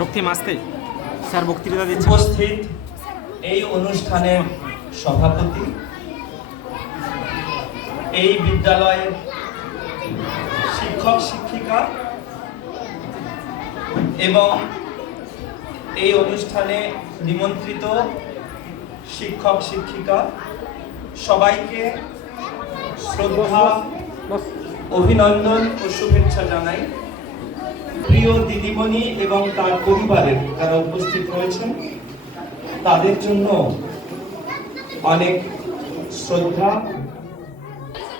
রক্তিম আসতে স্যার বক্তৃতা দিচ্ছেন। উপস্থিত এই অনুষ্ঠানের সভাপতি, এই বিদ্যালয়ের শিক্ষক শিক্ষিকা এবং এই অনুষ্ঠানে নিমন্ত্রিত শিক্ষক শিক্ষিকা সবাইকে শ্রদ্ধা, অভিনন্দন ও শুভেচ্ছা জানাই। প্রিয় দিদিমণি এবং তার পরিবারের যারা উপস্থিত রয়েছেন তাদের জন্য অনেক শ্রদ্ধা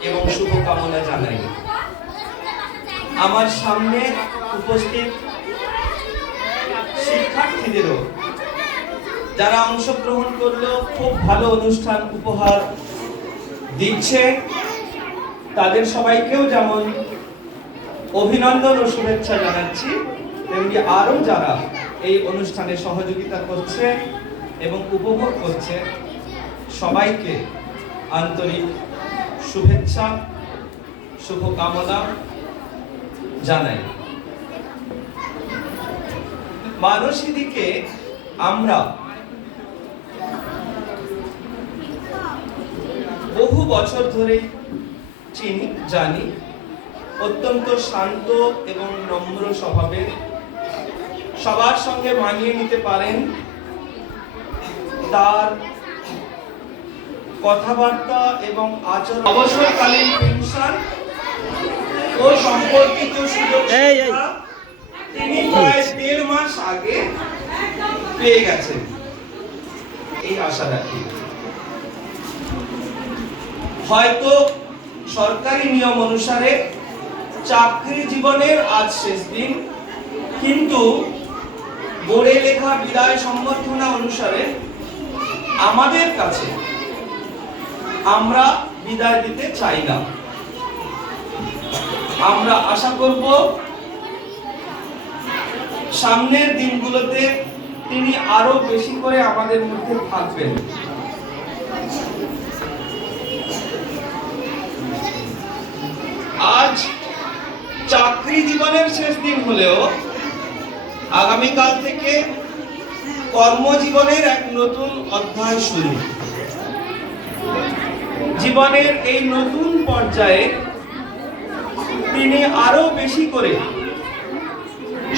এবং শুভকামনা জানাই। আমার সামনে উপস্থিত শিক্ষার্থীদেরও যারা অংশগ্রহণ করলো, খুব ভালো অনুষ্ঠান উপহার দিচ্ছে, তাদের সবাইকেও যেমন অভিনন্দন ও শুভেচ্ছা জানাচ্ছি, তেমনি আরো যারা এই অনুষ্ঠানে সহযোগিতা করছে এবং উপভোগ করছে সবাইকে আন্তরিক শুভেচ্ছা, শুভকামনা জানাই। মানসীদিকে আমরা বহু বছর ধরে চিনি, জানি। অত্যন্ত শান্ত এবং নম্র স্বভাবের, সবার সঙ্গে মানিয়ে নিতে পারেন। তার কথাবার্তা এবং আচরণ, অবসরকালীন পেনশন ও সম্পর্কিত সুযোগ সুবিধা তিনি প্রায় 1.5 মাস আগে পেয়ে গেছেন, এই আশা রাখি। হয়তো সরকারি নিয়ম অনুসারে চাকরি জীবনের আজ শেষ দিন, কিন্তু বোর্ডে লেখা বিদায় সম্বর্ধনা অনুসারে আমাদের কাছে আমরা বিদায় দিতে চাই না। আমরা আশা করব সামনের দিনগুলোতে তিনি আরো বেশি করে আমাদের মধ্যে থাকবেন। আজ চাকরি জীবনের শেষ দিন হলেও আগামীকাল থেকে কর্মজীবনের এক নতুন অধ্যায় শুরু। জীবনের এই নতুন পর্যায়ে তিনি আরো বেশি করে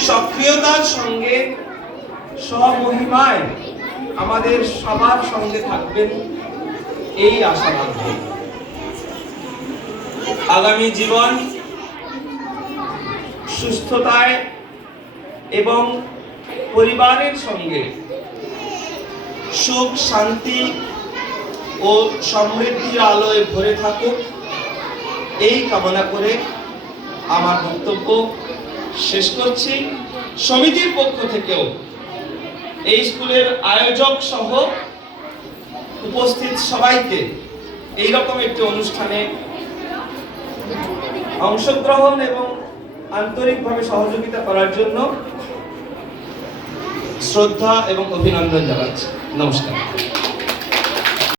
সক্রিয়তার সঙ্গে স্বমহিমায় আমাদের সবার সঙ্গে থাকবেন, এই আশা রাখব। আগামী জীবন সুস্থতায় এবং পরিবারের সঙ্গে সুখ, শান্তি ও সমৃদ্ধির আলোয় ভরে থাকুক, এই কামনা করে আমার বক্তব্য শেষ করছি। সমিতির পক্ষ থেকেও এই স্কুলের আয়োজক সহ উপস্থিত সবাইকে এইরকম একটি অনুষ্ঠানে অংশগ্রহণ এবং আন্তরিকভাবে সহযোগিতা করার জন্য শ্রদ্ধা এবং অভিনন্দন জানাচ্ছি। নমস্কার।